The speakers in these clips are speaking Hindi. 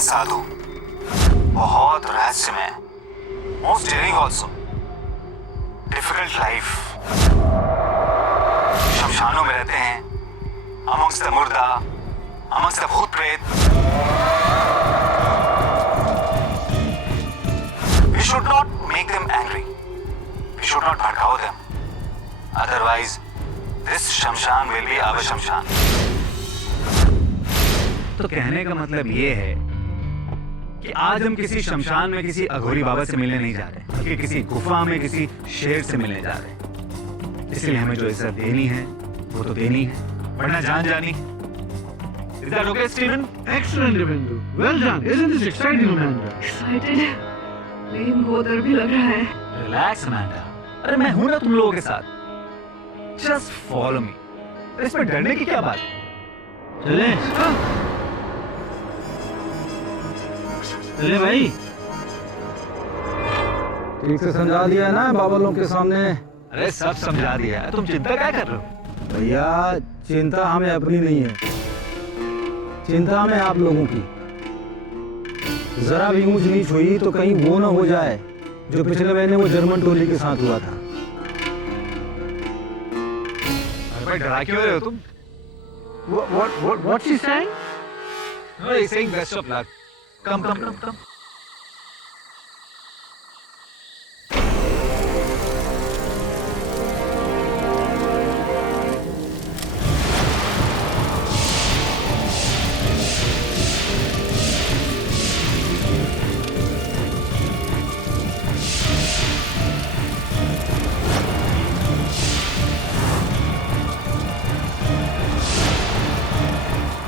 साधु, बहुत रहस्यमय, most daring also, difficult life. शमशानों में रहते हैं, अमंग्स द मुर्दा, अमंग्स द भूत प्रेत। We should not make them angry. We should not भड़काओ them. Otherwise, this शमशान will be our शमशान। तो कहने का मतलब ये है कि आज हम किसी शमशान में किसी अघोरी बाबा से मिलने नहीं जा रहे, बल्कि किसी गुफा में किसी शेर से मिलने जा रहे हैं। इसलिए हमें जो इज्जत देनी है वो तो देनी है, वरना जान जानी। Is that okay, Stephen? Excellent, Devendu. Well done. Isn't this exciting, Amanda? Excited? लेकिन बहुत डर भी लग रहा है। Relax, Amanda. अरे मैं हूं ना तुम लोगों के साथ। Just follow me. इसमें डरने की क्या बात है? चले चले भाई। ठीक से समझा दिया है ना बाबा लोग के सामने? अरे सब समझा दिया है, तुम चिंता क्या कर रहे हो? भैया चिंता हमें अपनी नहीं है, चिंता हमें आप लोगों की। जरा भी ऊंच नीच हुई तो कहीं वो ना हो जाए जो पिछले महीने वो जर्मन टोली के साथ हुआ था। अरे भाई डरा क्यों रहे हो तुम? What's he saying? No, he's saying best of luck. Come.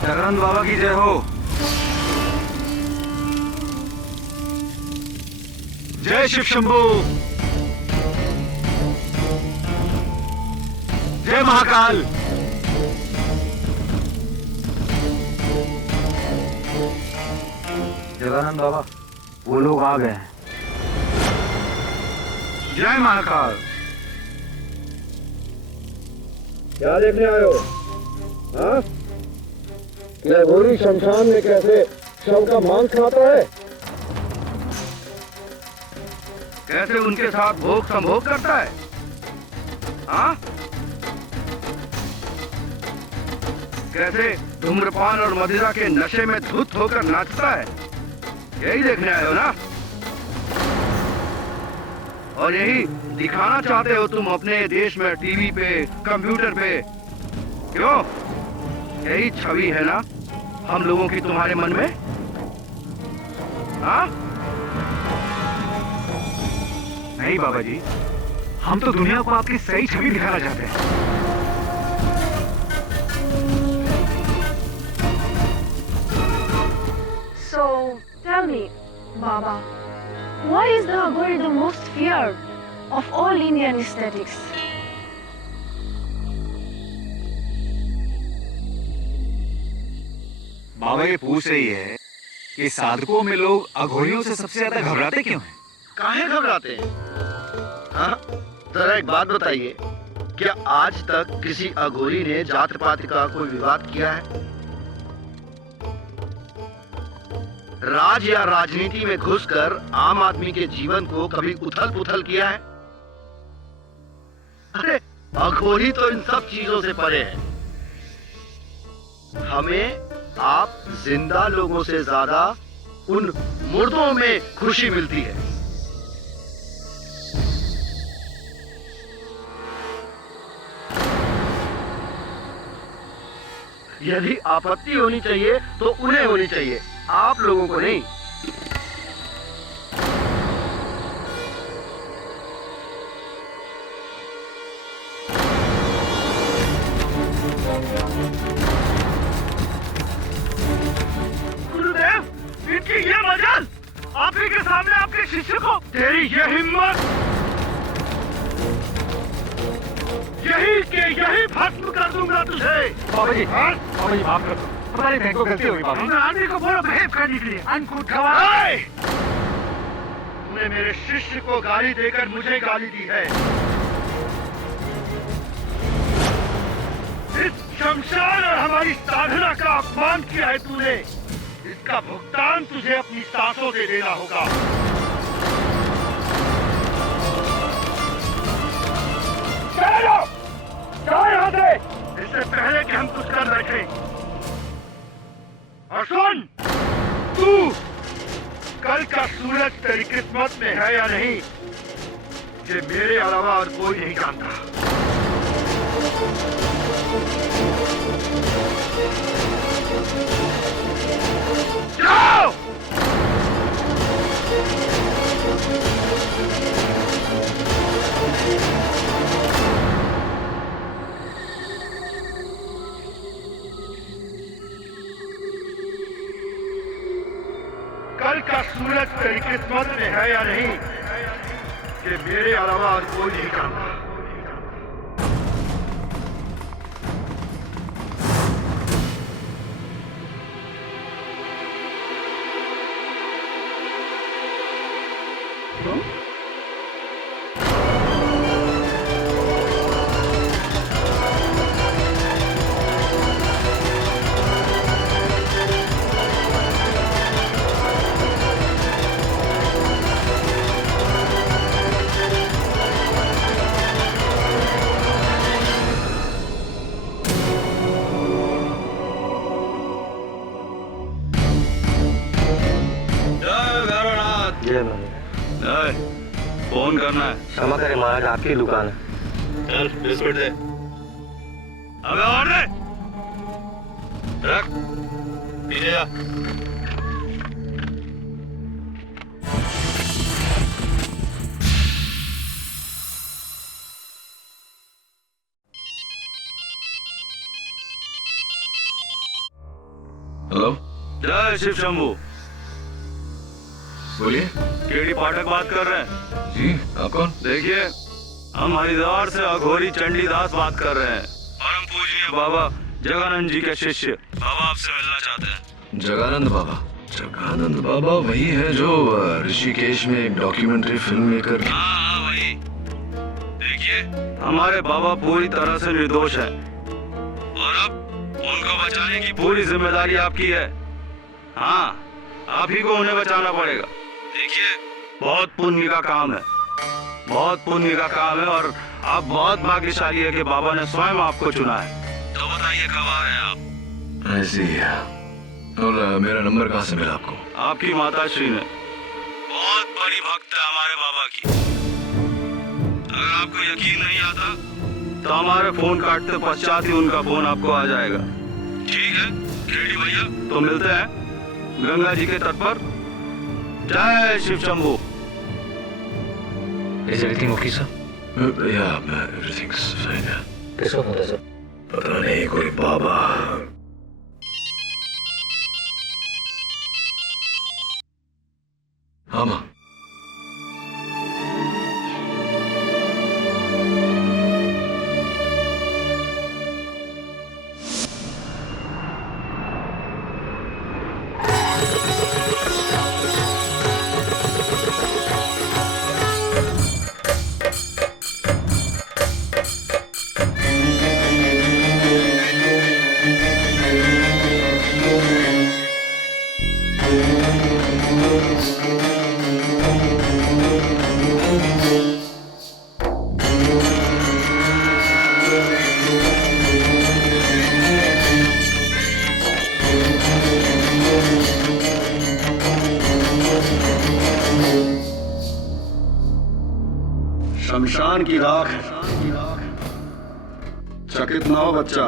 Jagannath बाबा की जय हो। जय शिव शंभू, जय महाकाल। जगन्नाथ बाबा, वो लोग आ गए हैं। जय महाकाल। क्या देखने आए हो? हाँ? क्या गोरी शमशान में कैसे शव का मांस खाता है? कैसे उनके साथ भोग संभोग करता है? हाँ? कैसे धूम्रपान और मदिरा के नशे में धुत होकर नाचता है? यही देखने आए हो ना? और यही दिखाना चाहते हो तुम अपने देश में टीवी पे, कंप्यूटर पे? क्यों? यही छवि है ना हम लोगों की तुम्हारे मन में? हाँ? नहीं बाबा जी, हम तो दुनिया को आपकी सही छवि दिखाना चाहते हैं। So tell me, Baba, why is the Aghori the most feared of all Indian aesthetics? बाबा ये पूछ रही है कि साधकों में लोग अघोरियों से सबसे ज्यादा घबराते क्यों हैं? काहे घबराते हैं? हाँ? जरा एक बात बताइए, क्या आज तक किसी अघोरी ने जात पात का कोई विवाद किया है? राज या राजनीति में घुसकर आम आदमी के जीवन को कभी उथल पुथल किया है? अरे अघोरी तो इन सब चीजों से परे है। हमें आप जिंदा लोगों से ज्यादा उन मुर्दों में खुशी मिलती है। यदि आपत्ति होनी चाहिए तो उन्हें होनी चाहिए, आप लोगों को नहीं। गुरुदेव, इनकी ये मजाल, आप ही के सामने आपके शिष्य को, तेरी ये हिम्मत, यही के यही भस्म कर दूंगा तुझे। बाबा जी माफ कर दो, हमारे बहन को गलती होगी बाबा। आदमी को बोलो बिहेव करने के लिए, अनकूट गवाह। तूने मेरे शिष्य को गाली देकर मुझे गाली दी है। इस शमशान और हमारी साधना का अपमान किया है तूने। इस इसका भुगतान तुझे अपनी सांसों से देना होगा। चले जाओ, जाओ यहाँ से, इससे पहले कि हम कुछ कर बैठे। और सुन, तू कल का सूरज तेरी किस्मत में है या नहीं, ये मेरे अलावा और कोई नहीं जानता। जाओ! कल का सूरज तेरी किस्मत में है या नहीं, ये मेरे अलावा और कोई नहीं जानता। फोन करना है। क्षमा करें महाराज, आपकी दुकान है। चल बिस्कुट दे। अबे और दे। रख, पीछे जा। हेलो, जय शिव शंभू। बोलिए। केडी पाठक बात कर रहे हैं। जी, आप कौन? देखिए, हम हरिद्वार से अघोरी चंडीदास बात कर रहे हैं और हम पूजनीय बाबा जगानंद जी के शिष्य बाबा आपसे मिलना चाहते हैं। जगानंद बाबा? जगानंद बाबा वही है जो ऋषिकेश में एक डॉक्यूमेंट्री फिल्म मेकर। हाँ वही। देखिए, हमारे बाबा पूरी तरह से निर्दोष हैं और अब उनको बचाने की पूरी जिम्मेदारी आपकी है। हाँ, आप ही को उन्हें बचाना पड़ेगा। देखिए, बहुत पुण्य का काम है, बहुत पुण्य का काम है और आप बहुत भाग्यशाली है कि बाबा ने स्वयं आपको चुना है। तो बताइए कब आ रहे हैं आप? ऐसी है। और मेरा नंबर कहाँ से मिला आपको? आपकी माता श्री ने। बहुत बड़ी भक्त है हमारे बाबा की। अगर आपको यकीन नहीं आता तो हमारे फोन काटते पश्चात ही उनका फोन आपको आ जाएगा। ठीक है केडी भैया, तो मिलते हैं गंगा जी के तट पर। जय Shiv Shambhu. Is everything okay, sir? Yeah, everything's fine. किसको फोन था सर? पता नहीं, कोई बाबा। हाँ माँ। शमशान की राख है। चकित न हो बच्चा,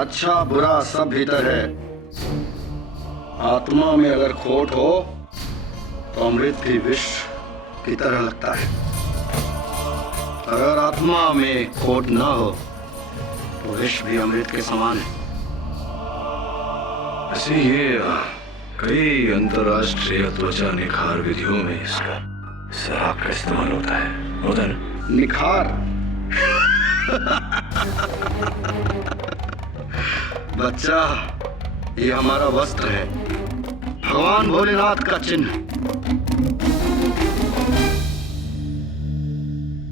अच्छा बुरा सब भीतर है। आत्मा में अगर खोट हो तो अमृत भी विष की तरह लगता है। अगर आत्मा में खोट न हो तो विष भी अमृत के समान है। ऐसे ये कई अंतरराष्ट्रीय त्वचा निखार विधियों में इसका शराब का इस्तेमाल होता है ना? निखार बच्चा, ये हमारा वस्त्र है, भगवान भोलेनाथ का चिन्ह।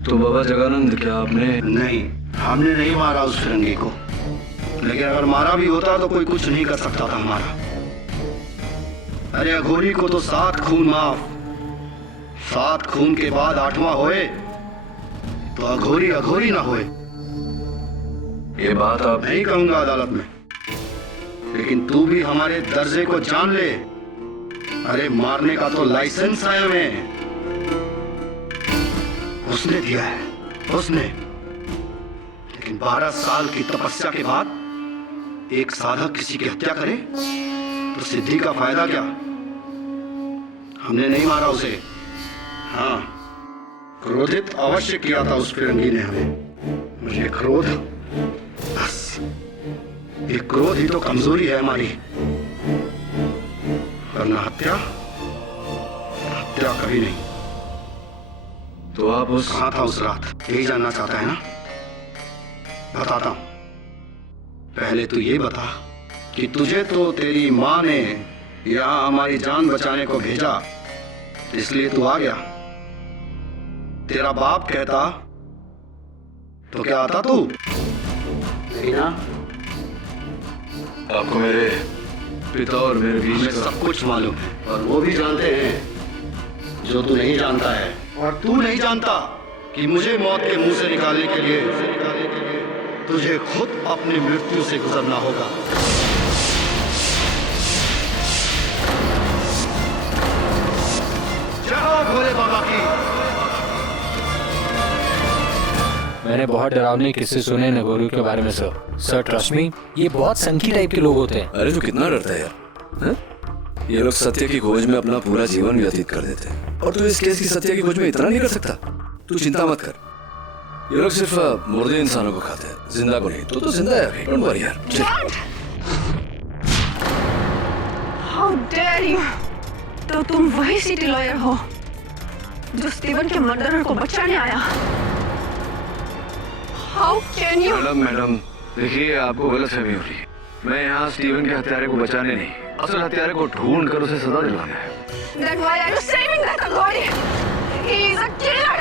तो बाबा जगानंद, क्या आपने? नहीं, हमने नहीं मारा उस फिरंगी को, लेकिन अगर मारा भी होता तो कोई कुछ नहीं कर सकता था हमारा। अरे अघोरी को तो 7 खून माफ, 7 खून के बाद 8वां होए तो अघोरी अघोरी ना होए। ये बात आप नहीं कहूंगा अदालत में, लेकिन तू भी हमारे दर्जे को जान ले। अरे मारने का तो लाइसेंस है हमें, उसने दिया है, उसने। लेकिन 12 साल की तपस्या के बाद एक साधक किसी की हत्या करे तो सिद्धि का फायदा क्या? हमने नहीं मारा उसे। हाँ, क्रोधित अवश्य किया था उस फिरंगी ने हमें। मुझे क्रोध, बस ये क्रोध ही तो कमजोरी है हमारी, वरना हत्या कभी नहीं। तो आप उस कहाँ था उस रात, यही जानना चाहता है ना? बताता हूं। पहले तू ये बता कि तुझे तो तेरी माँ ने यहाँ हमारी जान बचाने को भेजा, इसलिए तू आ गया। तेरा बाप कहता तो क्या आता तू? नहीं ना? आपको मेरे पिता और मेरे बीच हमें का सब कुछ मालूम है, और वो भी जानते हैं जो तू नहीं जानता है। और तू नहीं जानता कि मुझे मौत के मुंह से निकालने के लिए तुझे खुद अपनी मृत्यु से गुजरना होगा। जय हो भोले बाबा की। मैंने बहुत डरावने किस्से सुने नगोरी के बारे में सर ट्रस्ट मी, ये बहुत संकी टाइप के लोग होते हैं। अरे तू कितना डरता है यार, हैं? ये लोग सत्य की खोज में अपना पूरा जीवन व्यतीत कर देते हैं, और तू इस केस की सत्य की खोज में इतना नहीं कर सकता। तू चिंता मत कर, ये लोग सिर्फ मुर्दे इंसानों को खाते हैं, जिंदा को नहीं। तो जिंदा है अभी, डोंट वरी यार। How dare you? तो तुम वही सिटी लॉयर हो जो स्टीवन के मर्डरर को बचाने आया? How can you? मैडम देखिए, आपको गलतफहमी हो रही है। मैं यहाँ स्टीवन के हत्यारे को बचाने नहीं, असल हत्यारे को ढूंढ कर उसे सजा दिलाना है। Then why are you saving that Aghori? He is a killer.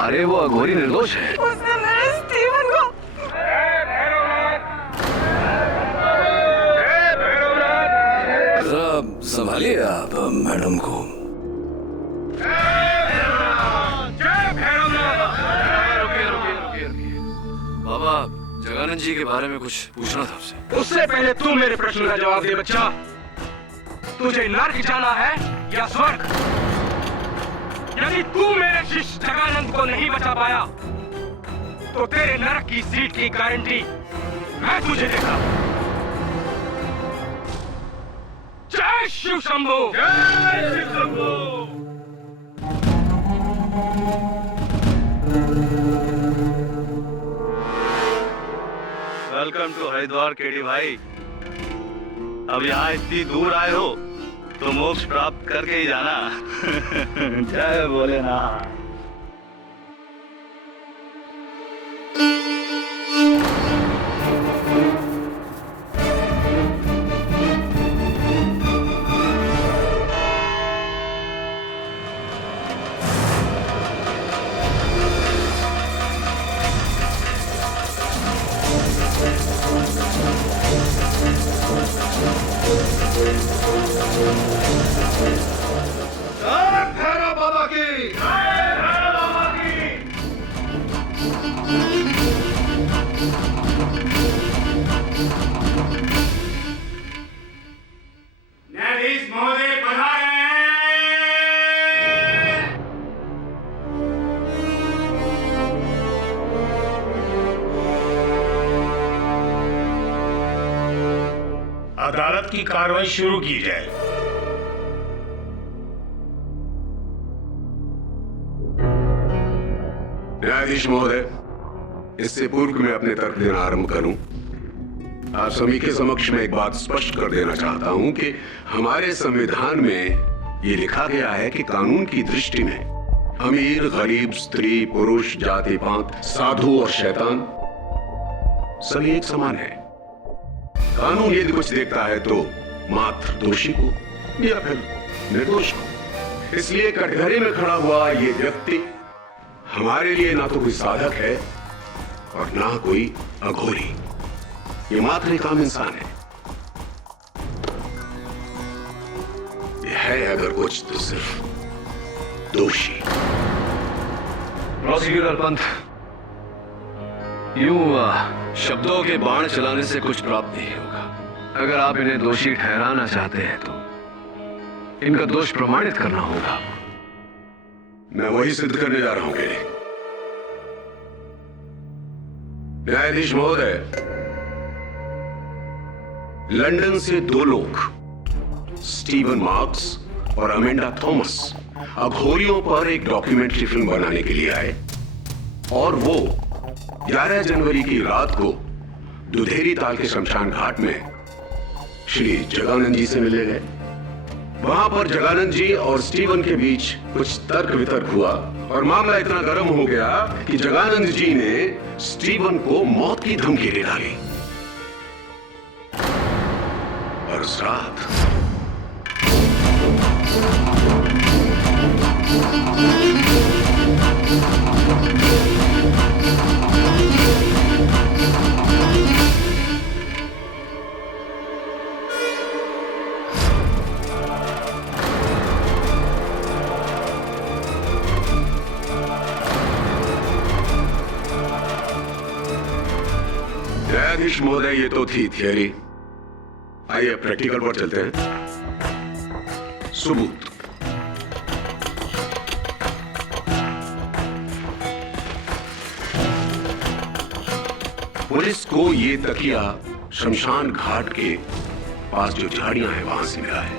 अरे वो अघोरी निर्दोष है। उसने मेरे स्टीवन को। जरा संभालिए आप मैडम को। बाबा, जगानंद जी के बारे में कुछ पूछना था आपसे। उससे पहले तू मेरे प्रश्न का जवाब दे बच्चा। तुझे नर्क जाना है या स्वर्ग? यदि तू मेरे शिष्य जगानंद को नहीं बचा पाया तो तेरे नरक की सीट की गारंटी मैं तुझे देता। जय शिव शंभू। जय Shiv Shambhu. Welcome to Haridwar KD भाई। अब यहाँ इतनी दूर आए हो तो मोक्ष प्राप्त करके ही जाना। जय भोलेनाथ। भैरव बाबा की। न्यायाधीश महोदय पधारे हैं। अदालत की कार्रवाई शुरू की जाए। न्यायाधीश महोदय, इससे पूर्व मैं अपने तर्क देना आरंभ करूं, आप सभी के समक्ष मैं एक बात स्पष्ट कर देना चाहता हूं कि हमारे संविधान में ये लिखा गया है कि कानून की दृष्टि में अमीर, गरीब, स्त्री, पुरुष, जाति पात, साधु और शैतान सभी एक समान है। कानून यदि कुछ देखता है तो मात्र दोषी को या फिर निर्दोष को। इसलिए कटघरे में खड़ा हुआ ये व्यक्ति हमारे लिए ना तो कोई साधक है और ना कोई अघोरी, ये मात्र एक आम इंसान है। है अगर कुछ तो सिर्फ दोषी। प्रोसिक्यूटर पंथ, यूं शब्दों के बाण चलाने से कुछ प्राप्त नहीं होगा। अगर आप इन्हें दोषी ठहराना चाहते हैं तो इनका दोष प्रमाणित करना होगा। मैं वही सिद्ध करने जा रहा हूं। न्यायाधीश महोदय, लंदन से 2 लोग, स्टीवन मार्क्स और अमेंडा थॉमस, अघोरियों पर एक डॉक्यूमेंट्री फिल्म बनाने के लिए आए और वो 11 जनवरी की रात को दुधेरी ताल के शमशान घाट में श्री जगानंद जी से मिलने गए। वहां पर जगानंद जी और स्टीवन के बीच कुछ तर्क वितर्क हुआ और मामला इतना गर्म हो गया कि जगानंद जी ने स्टीवन को मौत की धमकी दे डाली। और उस रात न्यायाधीश महोदय, ये तो थी थियरी। आइए प्रैक्टिकल पर चलते हैं। सबूत। पुलिस को ये तकिया शमशान घाट के पास जो झाड़ियां हैं वहां से मिला है।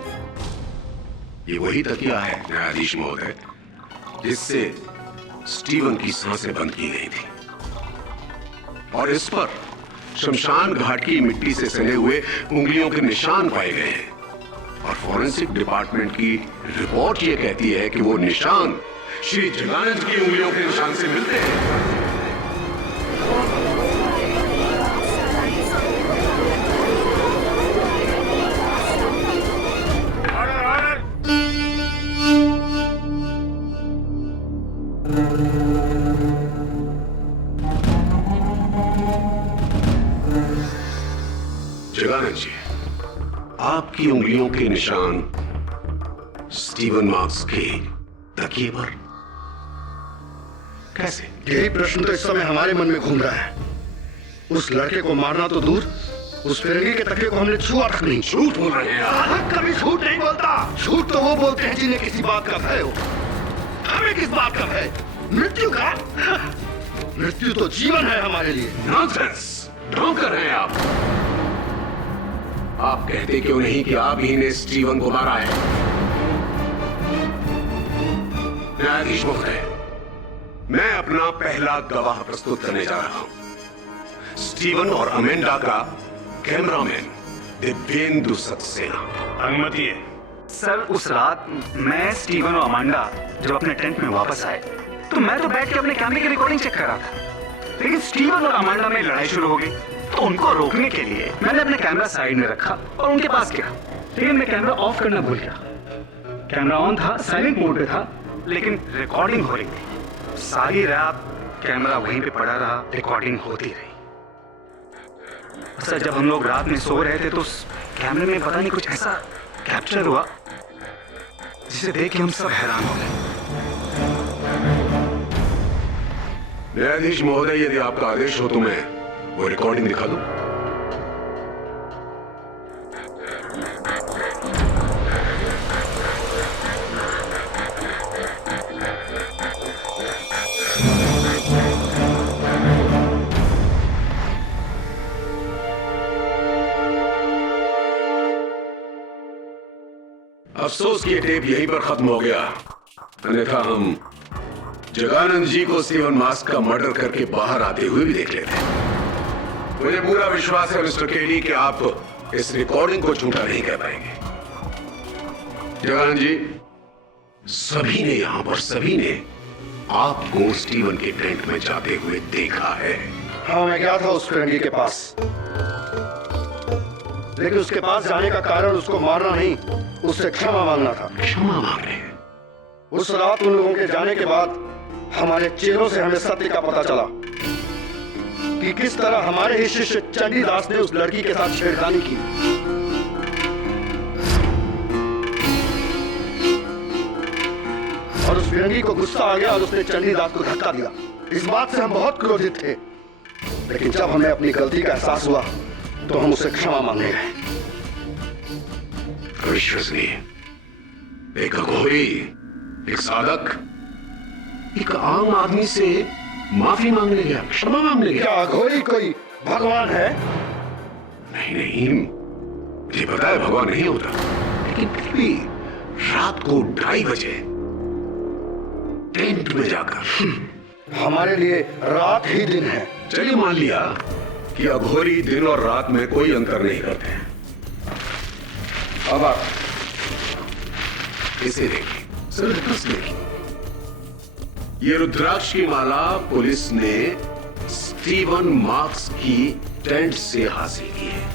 ये वही तकिया है न्यायाधीश महोदय जिससे स्टीवन की सांसें बंद की गई थी और इस पर शमशान घाट की मिट्टी से सने हुए उंगलियों के निशान पाए गए हैं और फॉरेंसिक डिपार्टमेंट की रिपोर्ट ये कहती है कि वो निशान श्री जगानंद की उंगलियों के निशान से मिलते हैं। जगानंद जी, आपकी उंगलियों के निशान स्टीवन मार्क्स के तकिए पर कैसे? यही प्रश्न तो इस समय हमारे मन में घूम रहा है। उस लड़के को मारना तो दूर, उस फिरंगी के तकिए को हमने छुआ तक नहीं। झूठ बोल रहे हैं आप। हम कभी झूठ नहीं बोलता। झूठ तो वो बोलते हैं जिन्हें किसी बात का भय हो। हमें किस बात का भय? मृत्यु का? मृत्यु तो जीवन है हमारे लिए। नॉनसेंस! ढोंग कर रहे हैं आप कहते क्यों नहीं कि आप ही ने स्टीवन को मारा है? न्यायाधीश महोदय, मैं अपना पहला गवाह प्रस्तुत करने जा रहा हूं। स्टीवन और अमेंडा का कैमरामैन दिव्येंदु सक्सेना। अनुमति है। सर, उस रात मैं, स्टीवन और अमांडा जब अपने टेंट में वापस आए तो मैं तो बैठ के अपने कैमरे की रिकॉर्डिंग चेक कर रहा था, लेकिन स्टीवन और अमांडा में लड़ाई शुरू हो गई। तो उनको रोकने के लिए मैंने अपने कैमरा साइड में रखा और उनके पास गया, लेकिन मैं कैमरा ऑफ करना भूल गया। कैमरा ऑन था, साइलेंट मोड पे था, लेकिन रिकॉर्डिंग हो रही थी। सारी रात कैमरा वहीं पे पड़ा रहा, रिकॉर्डिंग होती रही। सर, जब हम लोग रात में सो रहे थे तो उस कैमरे में पता नहीं कुछ ऐसा कैप्चर हुआ जिसे देख के हम सब हैरान हो गए। न्यायाधीश महोदय, यदि आपका आदेश हो तो मैं वो रिकॉर्डिंग दिखा दूं। अफसोस कि ये टेप यहीं पर खत्म हो गया, अन्यथा हम जगानंद जी को स्टीवन मास्क का मर्डर करके बाहर आते हुए भी देख लेते। मुझे पूरा विश्वास है मिस्टर केडी कि आप इस रिकॉर्डिंग को झूठा नहीं कह पाएंगे। जगानंद जी, सभी ने यहां पर सभी ने आपको स्टीवन के टेंट में जाते हुए देखा है। हाँ, मैं गया था उस फिरंगी के पास, लेकिन उसके पास जाने का कारण उसको मारना नहीं, उससे क्षमा मांगना था। क्षमा मांगने? उस रात उन लोगों के जाने के बाद हमारे चेहरों से हमें सत्य का पता चला कि किस तरह हमारे ही शिष्य चंडीदास ने उस लड़की के साथ छेड़खानी की। फिरंगी को गुस्सा आ गया और उसने चंडीदास को धक्का दिया। इस बात से हम बहुत क्रोधित थे, लेकिन जब हमें अपनी गलती का एहसास हुआ तो हम उसे क्षमा मांगने गए। अविश्वसनीय, एक अघोरी, एक साधक, एक आम आदमी से माफी मांगने गया, क्षमा मांगने गया। क्या अघोरी कोई भगवान है? नहीं नहीं, मुझे पता है भगवान नहीं होता, लेकिन फिर भी रात को 2:30 बजे टेंट में जाकर हमारे लिए रात ही दिन है। चलिए मान लिया कि अघोरी दिन और रात में कोई अंतर नहीं करते हैं। अब आप इसे देखिए, सिर्फ देखिए, ये रुद्राक्ष की माला पुलिस ने स्टीवन मार्क्स की टेंट से हासिल की है।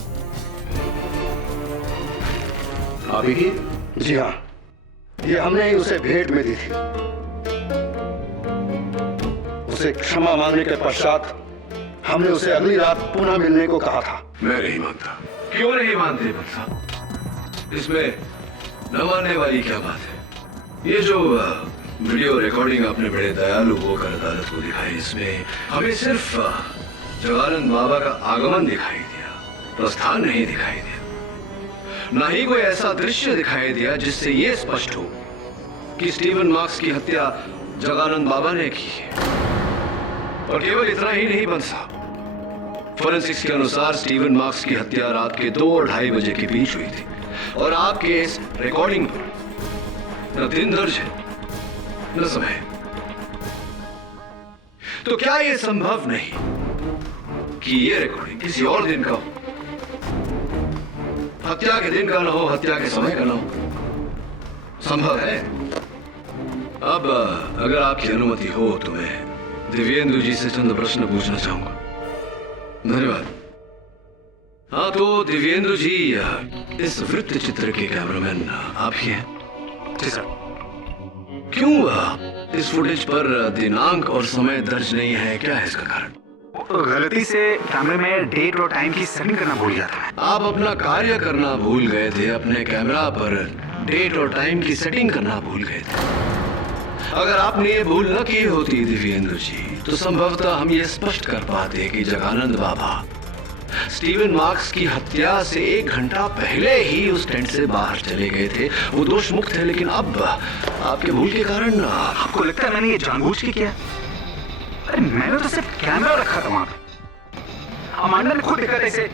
आप ही की? जी हाँ, ये हमने ही उसे भेंट में दी थी। उसे क्षमा मांगने के पश्चात हमने उसे अगली रात पुनः मिलने को कहा था। मैं नहीं मानता। क्यों नहीं मानते भक्त साहब? इसमें न मानने वाली क्या बात है? ये जो वीडियो रिकॉर्डिंग आपने बड़े दयालु होकर अदालत को दिखाई, इसमें हमें सिर्फ जगानंद बाबा का आगमन दिखाई दिया, प्रस्थान नहीं दिखाई दिया। ना ही कोई ऐसा दृश्य दिखाई दिया जिससे ये स्पष्ट हो कि स्टीवन मार्क्स की हत्या जगानंद बाबा ने की है। और केवल इतना ही नहीं बन साहब, फोरेंसिक्स के अनुसार स्टीवन मार्क्स की हत्या रात के 2 और 2:30 बजे के बीच हुई थी, और आपके इस रिकॉर्डिंग पर न दिन दर्ज है न समय। तो क्या यह संभव नहीं कि यह रिकॉर्डिंग किसी और दिन का हो? हत्या के दिन का ना हो, हत्या के समय का ना हो। संभव है। अब अगर आपकी अनुमति हो तो मैं दिव्येंदु जी से चंद प्रश्न पूछना चाहूंगा। धन्यवाद। हाँ तो दिव्येंदु जी, इस वृत्त चित्र के कैमरामैन आप ही हैं? जी सर। क्यों इस फुटेज पर दिनांक और समय दर्ज नहीं है? क्या है इसका कारण? गलती से कैमरे में डेट और टाइम की सेटिंग करना भूल गया था। आप अपना कार्य करना भूल गए थे, अपने कैमरा पर डेट और टाइम की सेटिंग करना भूल गए थे। अगर आपने ये भूल न की होती दिव्येंदु जी, तो संभवतः हम ये स्पष्ट कर पाते कि जगानंद बाबा स्टीवन मार्क्स की हत्या से 1 घंटा पहले ही उस टेंट से बाहर चले गए थे। वो दोष मुक्त है, लेकिन अब आपके भूल के कारण आपको लगता है मैंने ये जानबूझ के किया? अरे मैंने तो सिर्फ कैमरा रखा था वहां पे। अमांडा ने खुद देखा था इसे।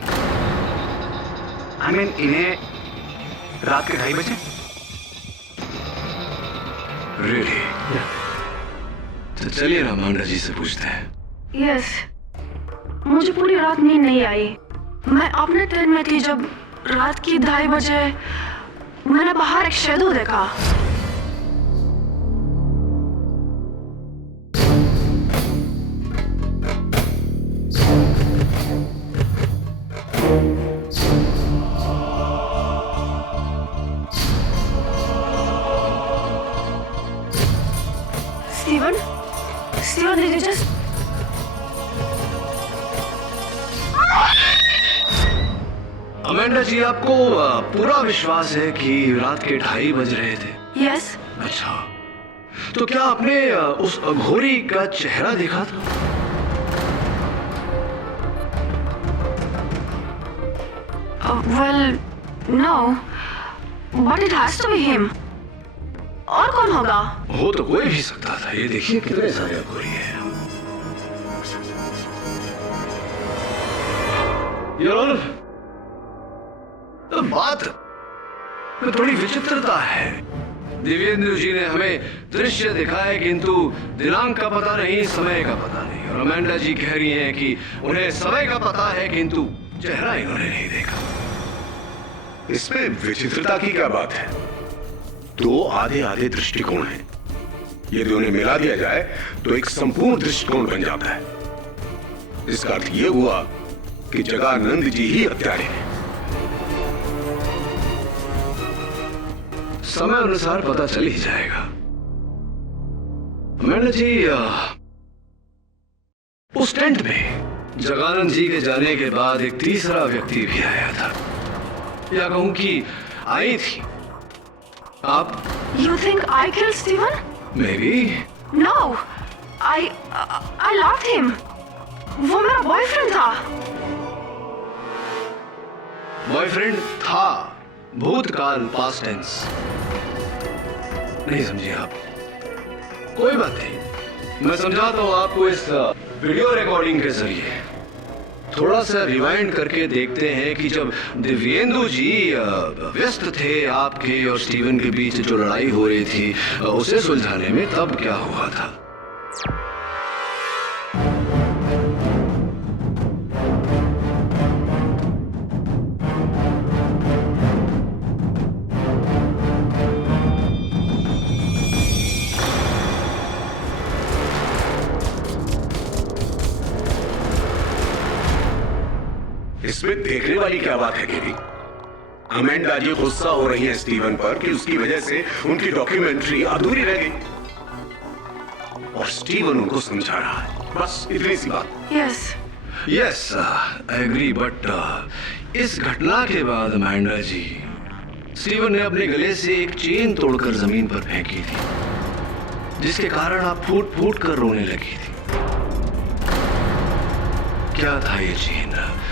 I mean, इन्हें रात के 2:30 बजे। Really? तो चलिए ना अमांडा जी से पूछते हैं। यस, मुझे पूरी रात नींद नहीं आई। मैं अपने टेंट में थी जब रात की 2:30 बजे मैंने बाहर एक शैडो देखा। Steven, did you just... Amanda ji, आपको पूरा विश्वास है कि रात के 2:30 बज रहे थे? यस। अच्छा, तो क्या आपने उस अघोरी का चेहरा देखा था? Well, no, but it has to be him. और कौन होगा? हो तो कोई भी सकता था। ये देखिए कितने सारे अघोरी हैं। बात में थोड़ी विचित्रता है। दिव्येंदु जी ने हमें दृश्य दिखाया, किंतु दिनांक का पता नहीं, समय का पता नहीं। और अमेंडा जी कह रही हैं कि उन्हें समय का पता है, किंतु चेहरा इन्होंने नहीं देखा। इसमें विचित्रता की क्या बात है? 2 आधे दृष्टिकोण हैं। यदि उन्हें मिला दिया जाए तो एक संपूर्ण दृष्टिकोण बन जाता है। इसका अर्थ यह हुआ कि जगानंद जी ही हत्यारे हैं। समय अनुसार पता चल ही जाएगा। मैंने जी उस टेंट में जगानंद जी के जाने के बाद एक तीसरा व्यक्ति भी आया था, या कहूं कि आई थी। आप? You think I killed Steven? Maybe. No, I loved him. वो मेरा बॉयफ्रेंड था. बॉयफ्रेंड था, भूतकाल, पास्ट टेंस. नहीं समझे आप? कोई बात नहीं, मैं समझाता हूँ आपको इस वीडियो रिकॉर्डिंग के जरिए. थोड़ा सा रिवाइंड करके देखते हैं कि जब दिव्येंदु जी व्यस्त थे आपके और स्टीवन के बीच जो लड़ाई हो रही थी उसे सुलझाने में, तब क्या हुआ था. इसमें देखने वाली क्या बात है केवी? अमेंडा जी गुस्सा हो रही हैं स्टीवन पर कि उसकी वजह से उनकी डॉक्यूमेंट्री अधूरी रह गई और स्टीवन उनको समझा रहा है. बस इतनी सी बात. यस, आई एग्री, बट इस घटना के बाद अमेंडा जी, स्टीवन ने अपने गले से एक चेन तोड़कर जमीन पर फेंकी थी, जिसके कारण आप फूट फूट कर रोने लगी थी. क्या था ये chain?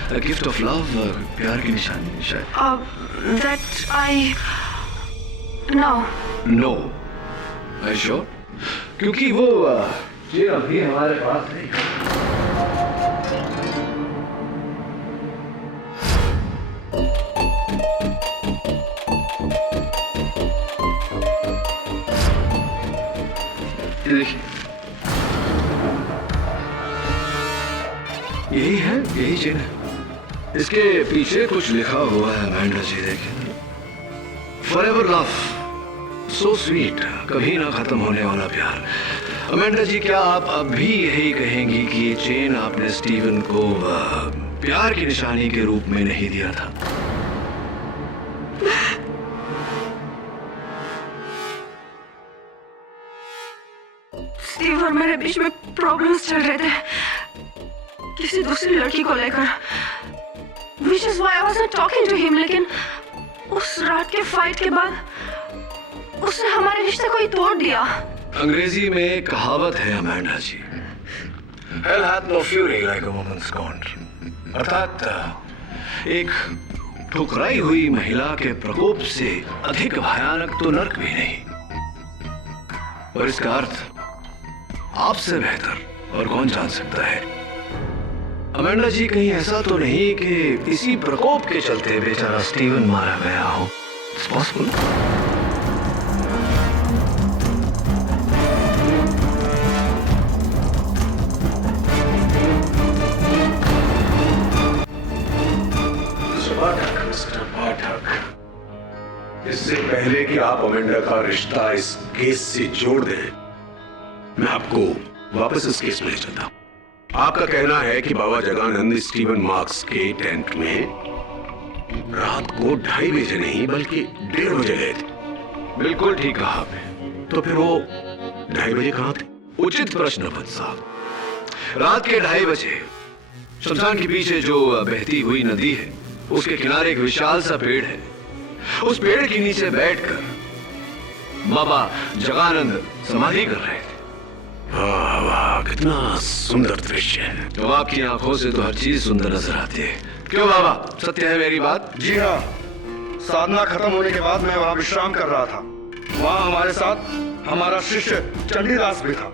A gift of love, प्यार की निशानी शायद. that I no. No. Are you sure? क्योंकि वो चेन अभी हमारे पास नहीं. देखिए, यही है, यही चेन है. इसके पीछे कुछ लिखा हुआ है अमेंडा जी, देखिए. फॉरएवर लव, सो स्वीट, कभी ना खत्म होने वाला प्यार. अमेंडा जी, क्या आप अब भी यही कहेंगी कि ये चेन आपने स्टीवन को प्यार की निशानी के रूप में नहीं दिया था? स्टीव और मेरे बीच में प्रॉब्लम्स चल रहे थे किसी दूसरी लड़की को लेकर. Which is why I wasn't talking to him. लेकिन उस रात के फाइट के बाद उसने हमारे रिश्ते को ही तोड़ दिया. अंग्रेजी में एक कहावत है Amanda ji, Hell hath no fury like a woman's scorn. अर्थात एक ठुकराई हुई महिला के प्रकोप से अधिक भयानक तो नर्क भी नहीं. और इसका अर्थ आपसे बेहतर और कौन जान सकता है. अमेंडा जी, कहीं ऐसा तो नहीं कि इसी प्रकोप के चलते बेचारा स्टीवन मारा गया हो? It's possible. मिस्टर पाठक, इससे पहले कि आप अमेंडा का रिश्ता इस केस से जोड़ दें, मैं आपको वापस इस केस में ले चलता हूं. आपका कहना है कि बाबा जगानंद स्टीवन मार्क्स के टेंट में रात को 2:30 बजे नहीं बल्कि 1:30 बजे गए थे. बिल्कुल ठीक कहा आपने. तो फिर वो 2:30 बजे कहां थे? उचित प्रश्न पंत साहब. रात के 2:30 बजे शमशान के पीछे जो बहती हुई नदी है, उसके किनारे एक विशाल सा पेड़ है. उस पेड़ के नीचे बैठकर बाबा जगानंद समाधि कर रहे थे. वाह वाह, कितना सुंदर दृश्य है. तो आपकी आंखों से तो हर चीज सुंदर नजर आती है. क्यों बाबा, सत्य है मेरी बात? जी हाँ, साधना खत्म होने के बाद मैं वहाँ विश्राम कर रहा था. वहाँ हमारे साथ हमारा शिष्य चंडीदास भी था.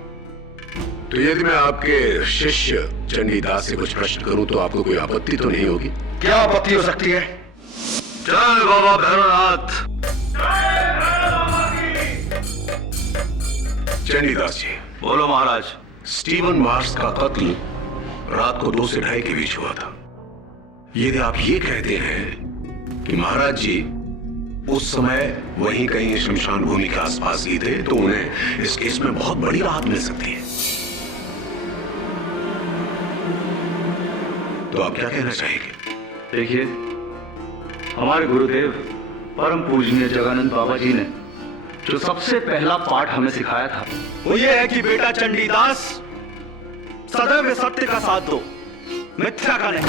तो यदि मैं आपके शिष्य चंडीदास से कुछ प्रश्न करूं तो आपको कोई आपत्ति तो नहीं होगी? क्या आपत्ति हो सकती है? जय बाबा भैरवनाथ. चंडीदास जी, बोलो महाराज. स्टीवन मार्क्स का कत्ल रात को 2 से 2:30 के बीच हुआ था. यदि आप ये कहते हैं कि महाराज जी उस समय वहीं कहीं शमशान भूमि के आसपास ही थे, तो उन्हें इस केस में बहुत बड़ी राहत मिल सकती है. तो आप क्या कहना चाहेंगे? देखिए, हमारे गुरुदेव परम पूजनीय जगानंद बाबा जी ने जो सबसे पहला पाठ हमें सिखाया था, वो ये है कि बेटा चंडीदास, सदैव सत्य का साथ दो, मिथ्या का नहीं.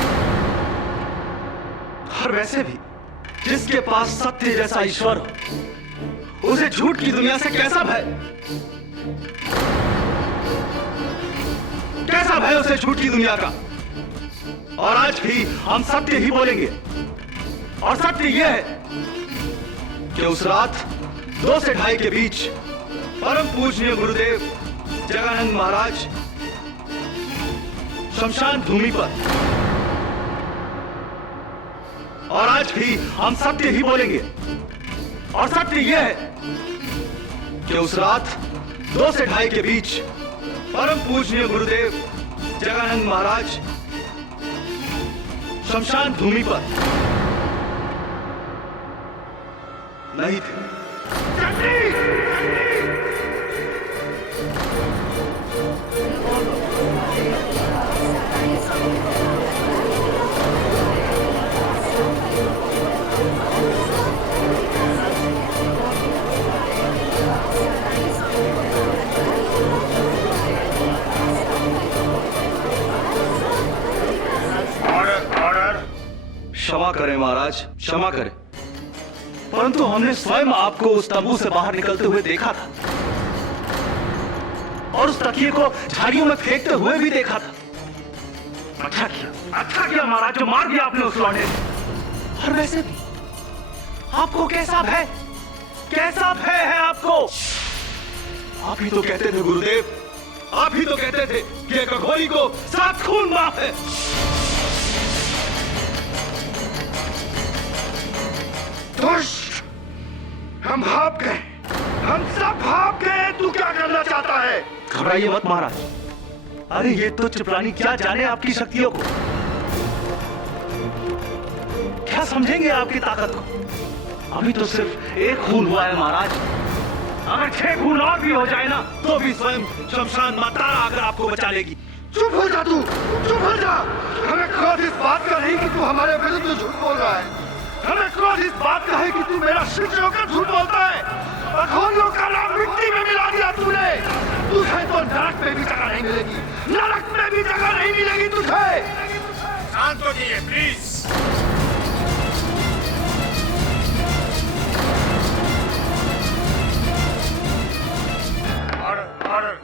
और वैसे भी जिसके पास सत्य जैसा ईश्वर हो, उसे झूठ की दुनिया से कैसा भय? कैसा भय उसे झूठ की दुनिया का। और आज भी हम सत्य ही बोलेंगे। और सत्य यह है कि उस रात 2 से 2:30 के बीच परम पूजनीय गुरुदेव जगानंद महाराज शमशान भूमि पर, और आज भी हम सत्य ही बोलेंगे। और सत्य यह है कि उस रात 2 से 2:30 के बीच परम पूजनीय गुरुदेव जगानंद महाराज शमशान भूमि पर नहीं थे। क्षमा करें महाराज, क्षमा करें, परंतु हमने स्वयं आपको उस तंबू से बाहर निकलते हुए देखा था और उस तकिए को झाड़ियों में फेंकते हुए भी देखा था। अच्छा किया महाराज, जो मार दिया आपने उस लौंडे को। और वैसे भी आपको कैसा भय है आपको? आप ही तो कहते थे गुरुदेव, आप ही तो कहते थे कि एक अघोरी को 7 खून माफ है। दुष्ट, हम भाप गए, हम सब भाप गए। तू क्या करना चाहता है? घबराइए मत महाराज। अरे ये तुच्छ प्राणी क्या जाने आपकी शक्तियों को, क्या समझेंगे आपकी ताकत को। अभी तो सिर्फ 1 खून हुआ है महाराज, अगर 6 खून और भी हो जाए ना तो भी स्वयं शमशान माता आकर आपको बचा लेगी। चुप हो जा तू, चुप हो जा। हमें क्रोध इस बात का नहीं कि तू हमारे विरुद्ध झूठ बोल रहा है, हमें क्रोध इस बात का है कि तू मेरा शिष्य होकर झूठ बोलता है। अघोरियों का नाम मिट्टी में मिला दिया तूने। तुझे तो नरक में भी जगह नहीं मिलेगी, नरक में भी जगह नहीं मिलेगी तुझे। शांत हो जाइए प्लीज।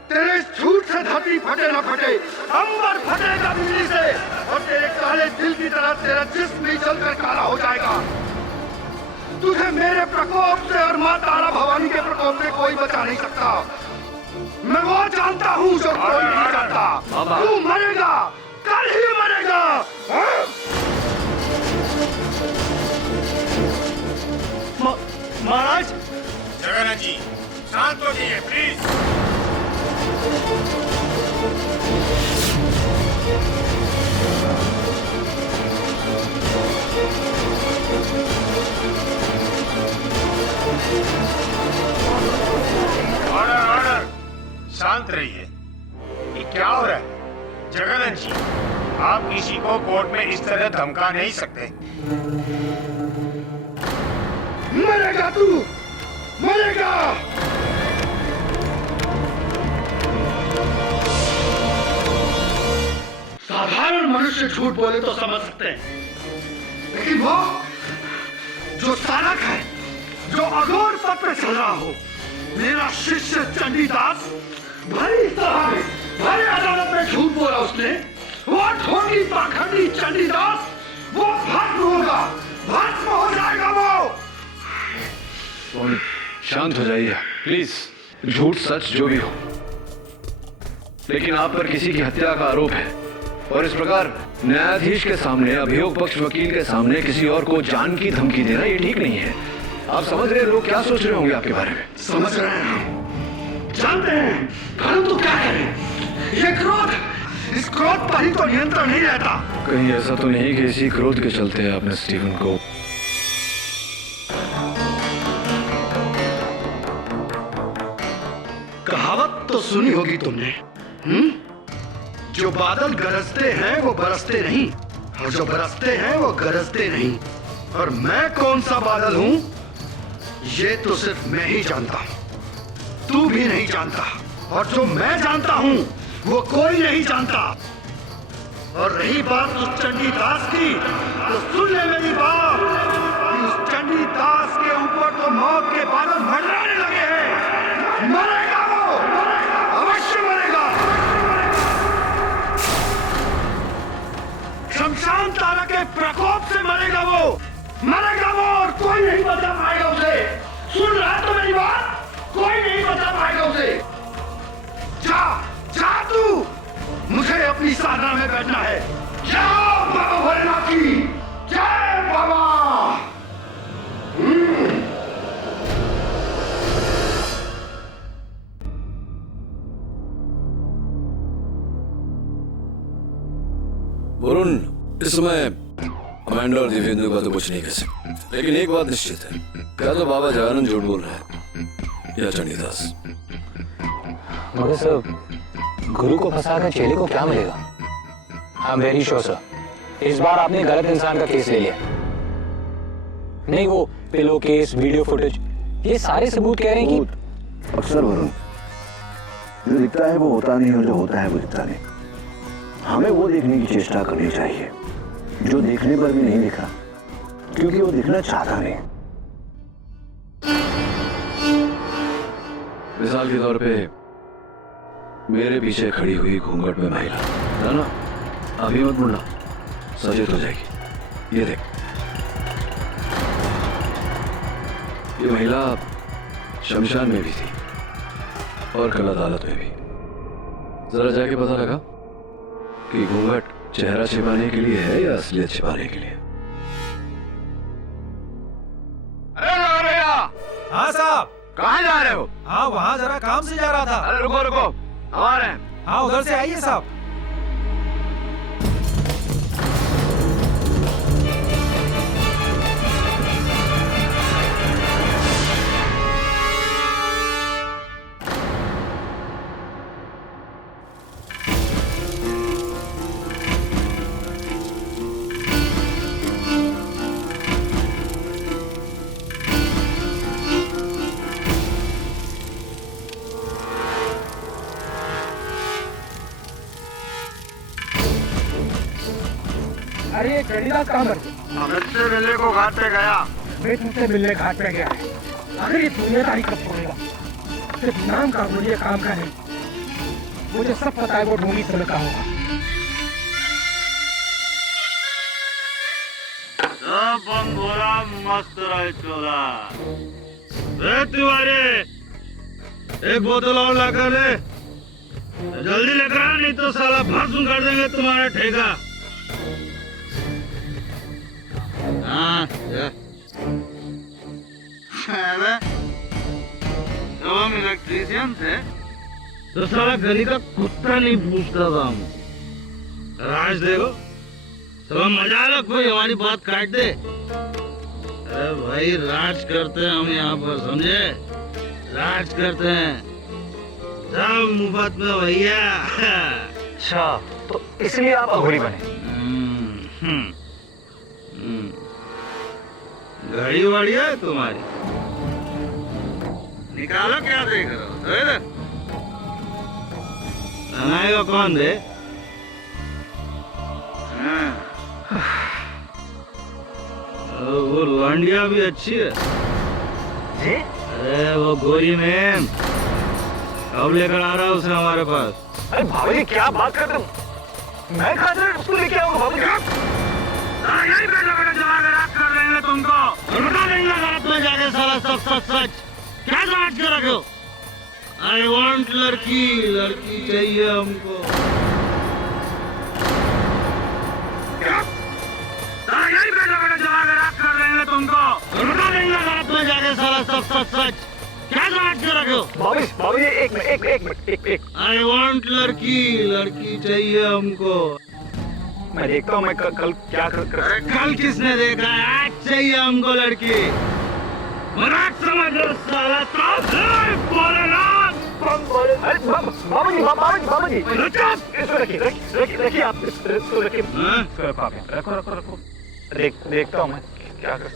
तेरे इस झूठ से धरती फटे न फटे, अंबर फटेगा बिजली से, और तेरे काले दिल की तरह तेरा जिस्म भी जलकर काला हो जाएगा। तुझे मेरे प्रकोप से और मां तारा भवानी के प्रकोप से कोई बचा नहीं सकता। मैं वो जानता हूँ जो कोई नहीं जानता। तू मरेगा, कल ही मरेगा। महाराज, जगन्नाथ जी शांत हो जाइए प्लीज। ऑर्डर, शांत रहिए। ये क्या हो रहा है? जगन्नाथ जी, आप किसी को कोर्ट में इस तरह धमका नहीं सकते। मरेगा तू, मरेगा। साधारण मनुष्य झूठ बोले तो समझ सकते हैं, लेकिन वो जो साधक है, जो अघोर पथ पे चल रहा हो, मेरा शिष्य चंडीदास, भरी अदालत में झूठ बोला उसने। वो ठोगी पाखंडी चंडीदास, वो भस्म होगा, भस्म हो जाएगा वो। शांत हो जाइए प्लीज। झूठ सच जो भी हो, लेकिन आप पर किसी की हत्या का आरोप है, और इस प्रकार न्यायाधीश के सामने, अभियोग पक्ष वकील के सामने किसी और को जान की धमकी देना ये ठीक नहीं है। आप समझ रहे हैं लोग क्या सोच रहे होंगे आपके बारे में? समझ रहे हैं, जानते हैं, परंतु क्या करें? ये क्रोध, इस क्रोध पर ही तो नियंत्रण नहीं रहता। कहीं ऐसा तो नहीं कि इसी क्रोध के चलते आपने स्टीवन को कहावत तो सुनी होगी तुमने, जो बादल गरजते हैं वो बरसते नहीं, और जो बरसते हैं वो गरजते नहीं। और मैं कौन सा बादल हूं ये तो सिर्फ मैं ही जानता हूं, तू भी नहीं जानता, और जो मैं जानता हूं वो कोई नहीं जानता। और रही बात उस चंडीदास की, तो सुन ले मेरी बात, उस चंडीदास के ऊपर तो मौत के बादल मंडराने लगे हैं। मरेगा वो, शमशान तारा के प्रकोप से मरेगा वो और कोई नहीं बचा पाएगा उसे। सुन रहा है तो मेरी बात, कोई नहीं बचा पाएगा उसे। जा जा तू, मुझे अपनी साधना में बैठना है। जय बाबा भोलेनाथ की जय बाबा। वरुण, इस समय अमांडा और दिव्येंदु का तो कुछ नहीं कह सकते, लेकिन एक बात निश्चित है, क्या तो बाबा जगानंद झूठ बोल रहा है या चंडीदास। मगर सर, गुरु को फंसाकर चेले को क्या मिलेगा? I am very sure sir, इस बार आपने गलत इंसान का केस ले लिया। नहीं, वो पिलो केस, वीडियो फुटेज, ये सारे सबूत कह रहे हैं कि अक्सर वरुण, जो दिखता है वो होता नहीं और जो होता है वो दिखता नहीं। हमें वो देखने की चेष्टा करनी चाहिए जो देखने पर भी नहीं दिखा, क्योंकि वो दिखना चाहता नहीं। मिसाल के तौर पे मेरे पीछे खड़ी हुई घूंघट में महिला है ना, अभी मत मुड़ना, सचेत हो जाएगी। ये देख, ये महिला शमशान में भी थी और कल अदालत में भी। जरा जाके पता लगा कि घूंघट चेहरा छिपाने के लिए है या असलियत छिपाने के लिए। अरे भैया। हाँ साहब। कहाँ जा रहे हो? हाँ, वहाँ जरा काम से जा रहा था। अरे रुको रुको, हमारे हैं। हाँ, उधर से आइए साहब। अरे ये चंडीदास कहाँ मर गया? मुझसे मिलने को घाट पे गया। मैं तुमसे मिलने घाट पे गया है। आखिर ये दुनियादारी कब छोड़ेगा? सिर्फ नाम का मुझे काम का नहीं, मुझे सब पता है वो ढूंढी समय का होगा। सब बंगोरा मस्त रहे चोला। तिवारी, एक बोतल और ला कर ले, जल्दी लेकर आ, नहीं तो साला भस्म कर देंगे तुम्हारा ठेका। हाँ, जब हम इलेक्ट्रीशियन थे तो साला गली का कुत्ता नहीं पूछता था हम। राज देखो, सब मजा लो, कोई हमारी बात काट दे। अरे भाई, राज करते हैं हम यहाँ पर, समझे? राज करते हैं सब मुफ्त में भैया। अच्छा, तो इसलिए आप अघोरी बने? घड़ी वाड़ी है तुम्हारी? निकालो, क्या देख रहे हो? बनाएगा कौन दे? वो लौंडिया भी अच्छी है। जी? अरे वो गोरी मैम अब लेकर आ रहा है उसे हमारे पास। अरे बाबा जी, क्या बात करते हो? मैं खातिर उसको लेके आऊंगा बाबा जी। यही बैठा बैठा जमा कर रात कर देंगे तुमको, बता देंगे रात में जाके साला सब सच सच। क्या समझ के रखे हो? आई वॉन्ट लड़की, लड़की चाहिए हमको। यही बैठा बैठा जमा कर रात कर देंगे तुमको, बता देंगे रात में जाके साला सब सच सच। क्या समझ के रखे हो? बाबा जी, एक मिनट। आई वॉन्ट लड़की, लड़की चाहिए हमको। मैं देखता हूँ मैं कल क्या कर। कल किसने देखा है? आज चाहिए हमको लड़की। मजाक समझ लो साला। बाबा जी, इसको रखिए आप, इसको रखिए। रखो। देखता हूँ मैं क्या कर।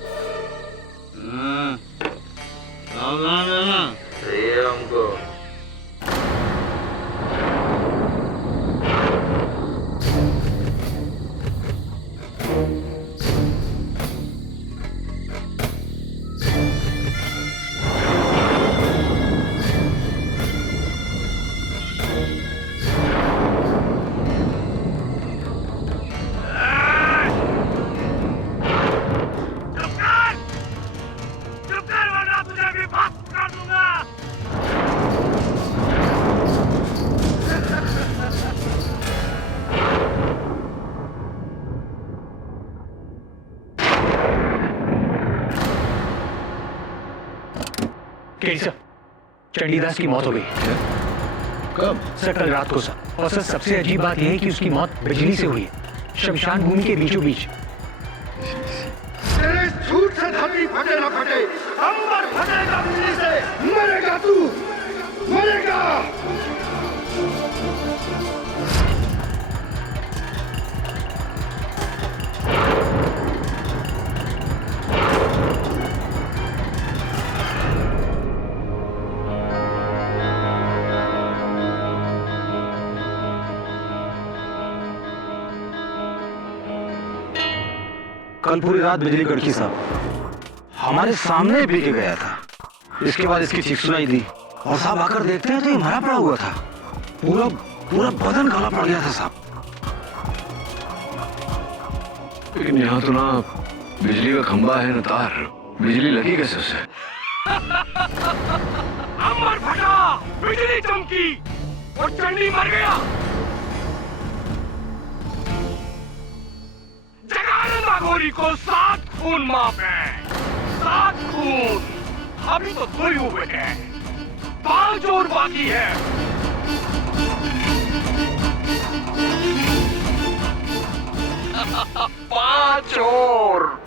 सावधान रहना, चाहिए हमको। सर, चंडीदास की मौत हो गई। कब? सर कल रात को सर। और सर सबसे अजीब बात यह है कि उसकी मौत बिजली से हुई है, शमशान भूमि के बीचों बीच। तेरे झूठ से धरती फटे ना फटे, अंबर फटेगा बिजली से। मरेगा तू, मरेगा। कल पूरी रात बिजली कड़की साहब, हमारे सामने पी के गया था। इसके बाद इसकी चीख सुनाई दी और साहब आकर देखते हैं तो ये मरा पड़ा हुआ था। पूरा पूरा बदन काला पड़ गया था साहब। लेकिन यहाँ तो ना बिजली का खंबा है न तार, बिजली लगी कैसे उसे? अंबर फटा, बिजली चमकी और चंडी मर गया। जगानंद अघोरी को 7 खून माफ है, 7 खून। अभी तो 2 ही हुए हैं, 5 और बाकी है। पांच और।